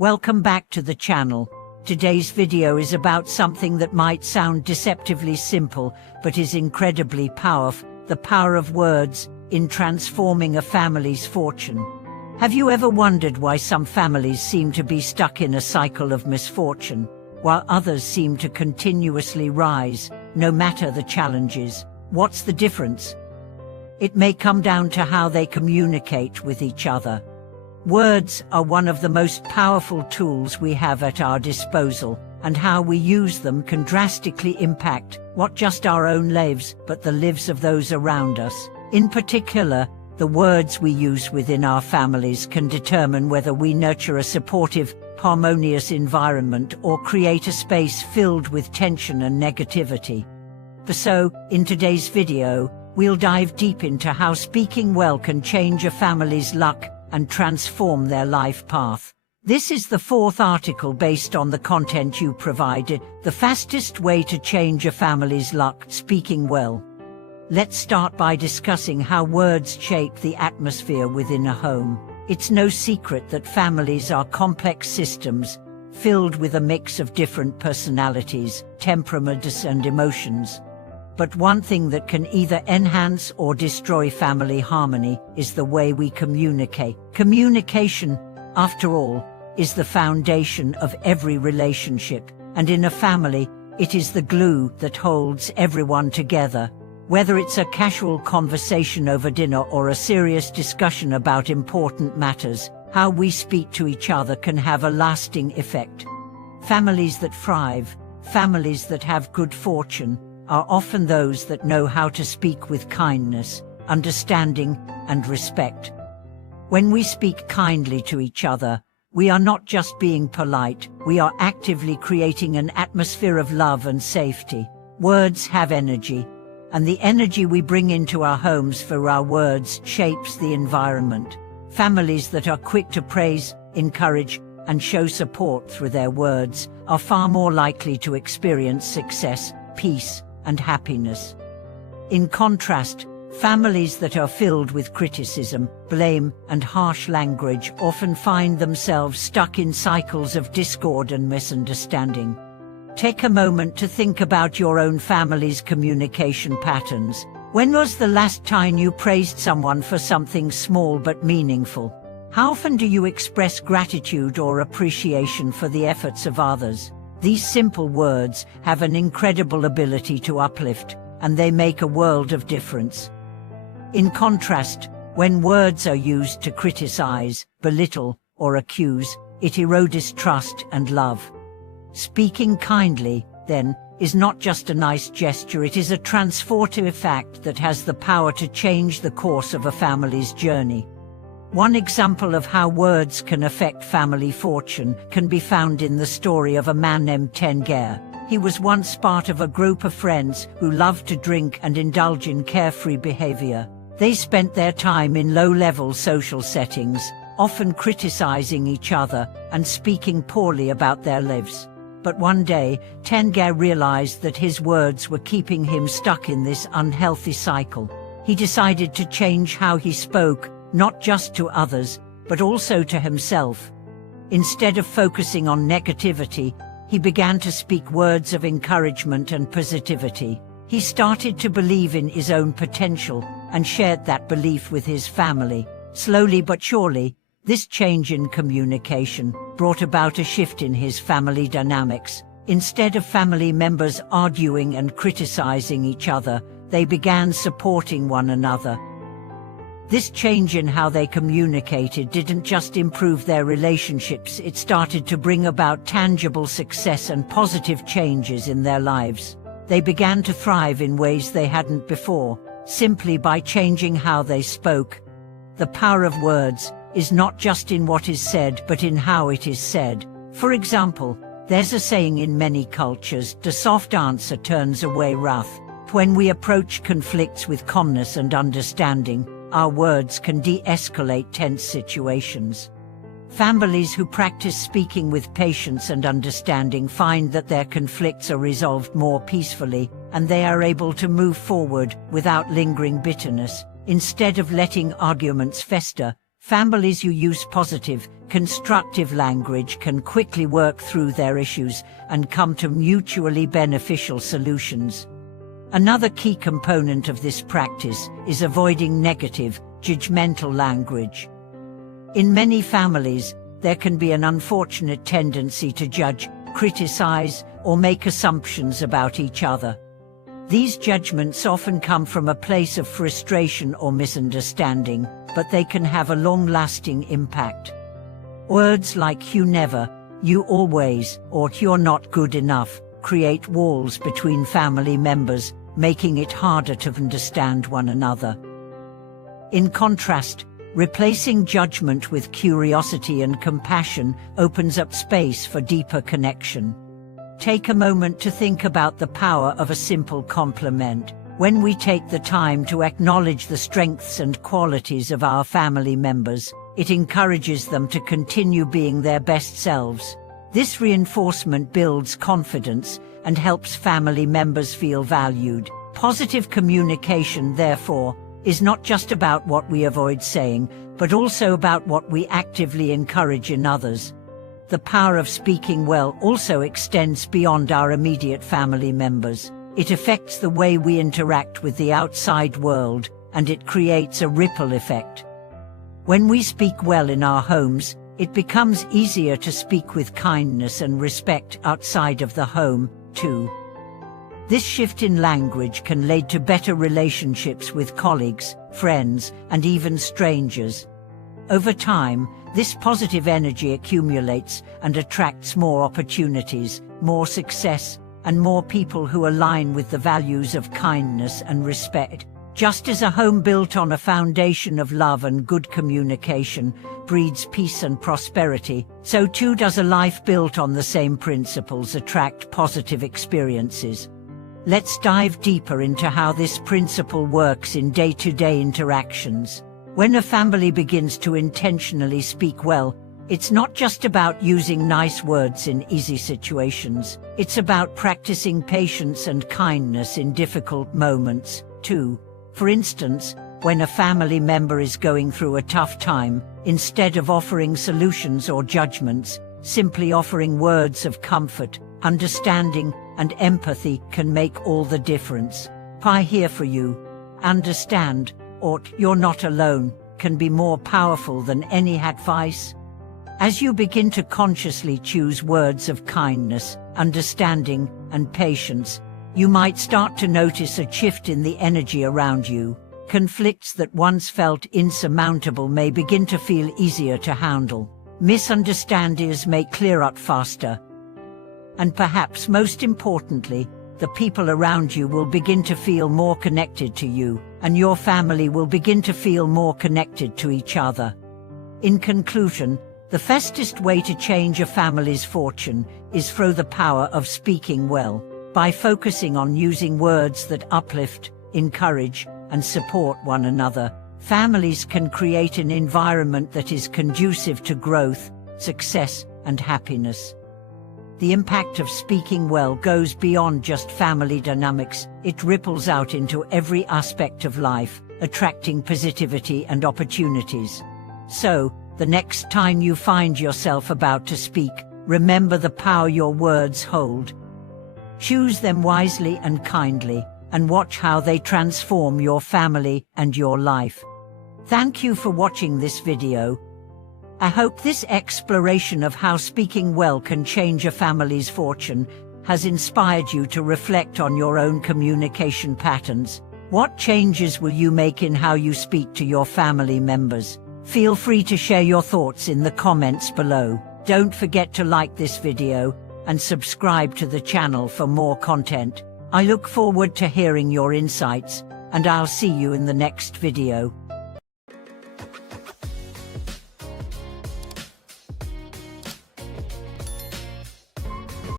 Welcome back to the channel. Today's video is about something that might sound deceptively simple, but is incredibly powerful: the power of words in transforming a family's fortune. Have you ever wondered why some families seem to be stuck in a cycle of misfortune, while others seem to continuously rise, no matter the challenges? What's the difference? It may come down to how they communicate with each other. Words are one of the most powerful tools we have at our disposal, and how we use them can drastically impact not just our own lives, but the lives of those around us. In particular, the words we use within our families can determine whether we nurture a supportive, harmonious environment or create a space filled with tension and negativity. So, in today's video, we'll dive deep into how speaking well can change a family's luck and transform their life path. This is the fourth article based on the content you provided: the fastest way to change a family's luck, speaking well. Let's start by discussing how words shape the atmosphere within a home. It's no secret that families are complex systems, filled with a mix of different personalities, temperaments, and emotions. But one thing that can either enhance or destroy family harmony is the way we communicate. Communication, after all, is the foundation of every relationship, and in a family, it is the glue that holds everyone together. Whether it's a casual conversation over dinner or a serious discussion about important matters, how we speak to each other can have a lasting effect. Families that thrive, families that have good fortune, are often those that know how to speak with kindness, understanding, and respect. When we speak kindly to each other, we are not just being polite, we are actively creating an atmosphere of love and safety. Words have energy, and the energy we bring into our homes through our words shapes the environment. Families that are quick to praise, encourage, and show support through their words are far more likely to experience success, peace, and happiness. In contrast, families that are filled with criticism, blame, and harsh language often find themselves stuck in cycles of discord and misunderstanding. Take a moment to think about your own family's communication patterns. When was the last time you praised someone for something small but meaningful? How often do you express gratitude or appreciation for the efforts of others? These simple words have an incredible ability to uplift, and they make a world of difference. In contrast, when words are used to criticize, belittle, or accuse, it erodes trust and love. Speaking kindly, then, is not just a nice gesture, it is a transformative act that has the power to change the course of a family's journey. One example of how words can affect family fortune can be found in the story of a man named Tengaer. He was once part of a group of friends who loved to drink and indulge in carefree behavior. They spent their time in low-level social settings, often criticizing each other and speaking poorly about their lives. But one day, Tengaer realized that his words were keeping him stuck in this unhealthy cycle. He decided to change how he spoke, not just to others, but also to himself. Instead of focusing on negativity, he began to speak words of encouragement and positivity. He started to believe in his own potential and shared that belief with his family. Slowly but surely, this change in communication brought about a shift in his family dynamics. Instead of family members arguing and criticizing each other, they began supporting one another. This change in how they communicated didn't just improve their relationships, it started to bring about tangible success and positive changes in their lives. They began to thrive in ways they hadn't before, simply by changing how they spoke. The power of words is not just in what is said, but in how it is said. For example, there's a saying in many cultures: the soft answer turns away wrath. When we approach conflicts with calmness and understanding, our words can de-escalate tense situations. Families who practice speaking with patience and understanding find that their conflicts are resolved more peacefully, and they are able to move forward without lingering bitterness. Instead of letting arguments fester, families who use positive, constructive language can quickly work through their issues and come to mutually beneficial solutions. Another key component of this practice is avoiding negative, judgmental language. In many families, there can be an unfortunate tendency to judge, criticize, or make assumptions about each other. These judgments often come from a place of frustration or misunderstanding, but they can have a long-lasting impact. Words like "you never," "you always," or "you're not good enough" create walls between family members, making it harder to understand one another. In contrast, replacing judgment with curiosity and compassion opens up space for deeper connection. Take a moment to think about the power of a simple compliment. When we take the time to acknowledge the strengths and qualities of our family members, it encourages them to continue being their best selves. This reinforcement builds confidence and helps family members feel valued. Positive communication, therefore, is not just about what we avoid saying, but also about what we actively encourage in others. The power of speaking well also extends beyond our immediate family members. It affects the way we interact with the outside world, and it creates a ripple effect. When we speak well in our homes, it becomes easier to speak with kindness and respect outside of the home, too. This shift in language can lead to better relationships with colleagues, friends, and even strangers. Over time, this positive energy accumulates and attracts more opportunities, more success, and more people who align with the values of kindness and respect. Just as a home built on a foundation of love and good communication breeds peace and prosperity, so too does a life built on the same principles attract positive experiences. Let's dive deeper into how this principle works in day-to-day interactions. When a family begins to intentionally speak well, it's not just about using nice words in easy situations. It's about practicing patience and kindness in difficult moments, too. For instance, when a family member is going through a tough time, instead of offering solutions or judgments, simply offering words of comfort, understanding, and empathy can make all the difference. "I'm here for you," "understand," or "you're not alone," can be more powerful than any advice. As you begin to consciously choose words of kindness, understanding, and patience, you might start to notice a shift in the energy around you. Conflicts that once felt insurmountable may begin to feel easier to handle. Misunderstandings may clear up faster. And perhaps most importantly, the people around you will begin to feel more connected to you, and your family will begin to feel more connected to each other. In conclusion, the fastest way to change a family's fortune is through the power of speaking well. By focusing on using words that uplift, encourage, and support one another, families can create an environment that is conducive to growth, success, and happiness. The impact of speaking well goes beyond just family dynamics. It ripples out into every aspect of life, attracting positivity and opportunities. So, the next time you find yourself about to speak, remember the power your words hold. Choose them wisely and kindly, and watch how they transform your family and your life. Thank you for watching this video. I hope this exploration of how speaking well can change a family's fortune has inspired you to reflect on your own communication patterns. What changes will you make in how you speak to your family members? Feel free to share your thoughts in the comments below. Don't forget to like this video and subscribe to the channel for more content. I look forward to hearing your insights, and I'll see you in the next video.